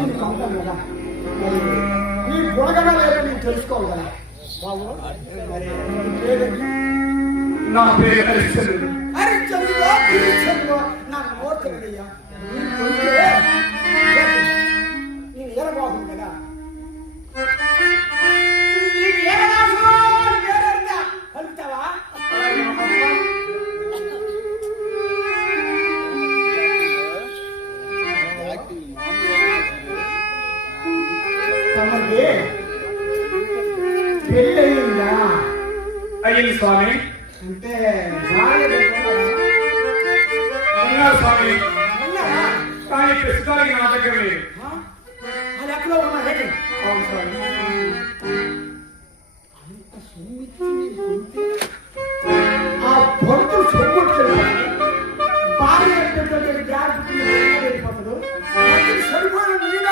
ఉంటాను కదా, మరి నీ గుణగణాలు ఏదో నేను తెలుసుకోవాలి కదా బాబు. మరి నా పేరు హరిశ్చంద్రుడు. హరిశ్చంద్రుడు నాకు ఓర్చలేదయ్యా. నేను ఎరబాబు కదా, కలుగుతావా? పెళ్ళయిందా? అయ్యింది స్వామి. అంటే స్వామి కానీ ప్రస్తుతానికి నా దగ్గర లేదు. అది ఎక్కడో ఉన్నా. అవును స్వామి. అంత సొమ్మిచ్చి ఆ పొందు సొమ్ముడు భార్య వెళ్ళిపోతాడు. సరిపోయిన మీద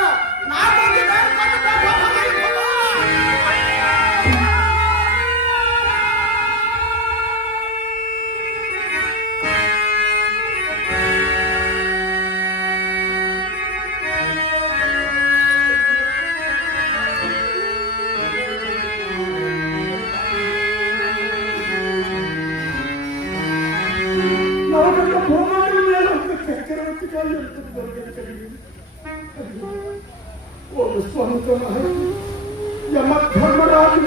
యమధర్మరాజు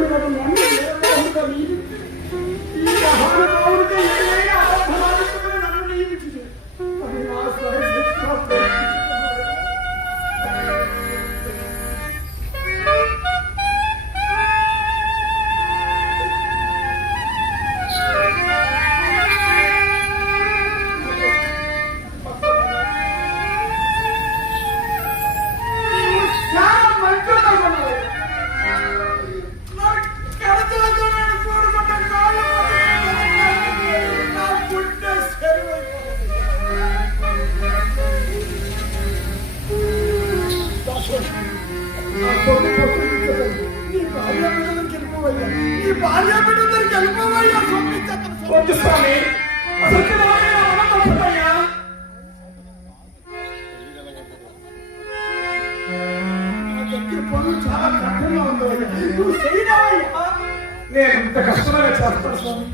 స్వామి పనులు చాలా కష్టంగా ఉంది. నువ్వు చేయడావయ్యా. నేను ఇంత కష్టంగా చేస్తాను స్వామి.